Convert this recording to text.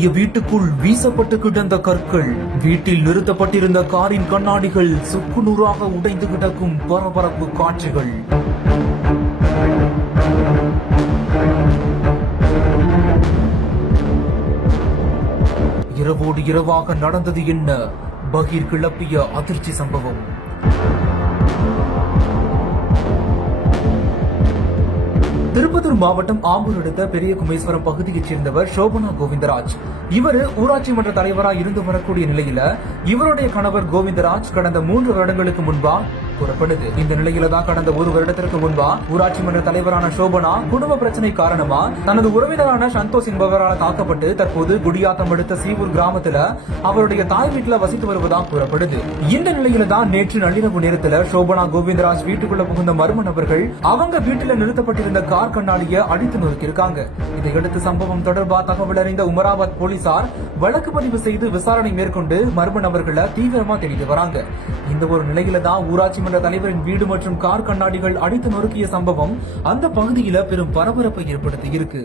அவருடைய வீட்டுக்குள் வீசப்பட்டு கிடந்த கற்கள், வீட்டில் நிறுத்தப்பட்டிருந்த காரின் கண்ணாடிகள் சுக்குநூறாக உடைந்து கிடக்கும் பரபரப்பு காட்சிகள். இரவோடு இரவாக நடந்தது என்ன? பகீர் கிளப்பிய அதிர்ச்சி சம்பவம். திருப்பத்தூர் மாவட்டம் ஆம்பூர் அடுத்த பெரிய குமேஸ்வரம் பகுதியைச் சேர்ந்தவர் சோபனா கோவிந்தராஜ். இவர் ஊராட்சி மன்ற தலைவராக இருந்து வரக்கூடிய நிலையில இவருடைய கணவர் கோவிந்தராஜ் கடந்த 3 வருடங்களுக்கு முன்பா கூறப்படுது. இந்த நிலையில தான் கடந்த 1 வருடத்திற்கு முன்பா ஊராட்சி மன்ற தலைவரான சோபனா குடும்ப பிரச்சனை காரணமா தனது உறவினரான சந்தோஷ் என்பவரால் தாக்கப்பட்டு தற்போது குடியாத்தம் அடுத்த சீவூர் கிராமத்துல அவருடைய தாய் வீட்டுல வசித்து வருவதாக கூறப்படுது. இந்த நிலையில தான் நேற்று நள்ளிரவு நேரத்துல சோபனா கோவிந்தராஜ் வீட்டுக்குள்ள புகுந்த மர்ம நபர்கள் அவங்க வீட்டுல நிறுத்தப்பட்டிருந்த கார் கண்ணாடியை அடித்து நொறுக்கியிருக்காங்க. இதையடுத்து சம்பவம் தொடர்பாக தகவல் அறிந்த உமராபாத் போலீசார் வழக்கு பதிவு செய்து விசாரணை மேற்கொண்டு மர்ம நபர்களை தீவிரமா தேடிட்டு வராங்க. இந்த ஒரு நிலையில தான் ஊராட்சி மன்ற தலைவரின் வீடு மற்றும் கார் கண்ணாடிகள் அடித்து நொறுக்கிய சம்பவம் அந்த பகுதியில பெரும் பரபரப்பை ஏற்படுத்தி இருக்கு.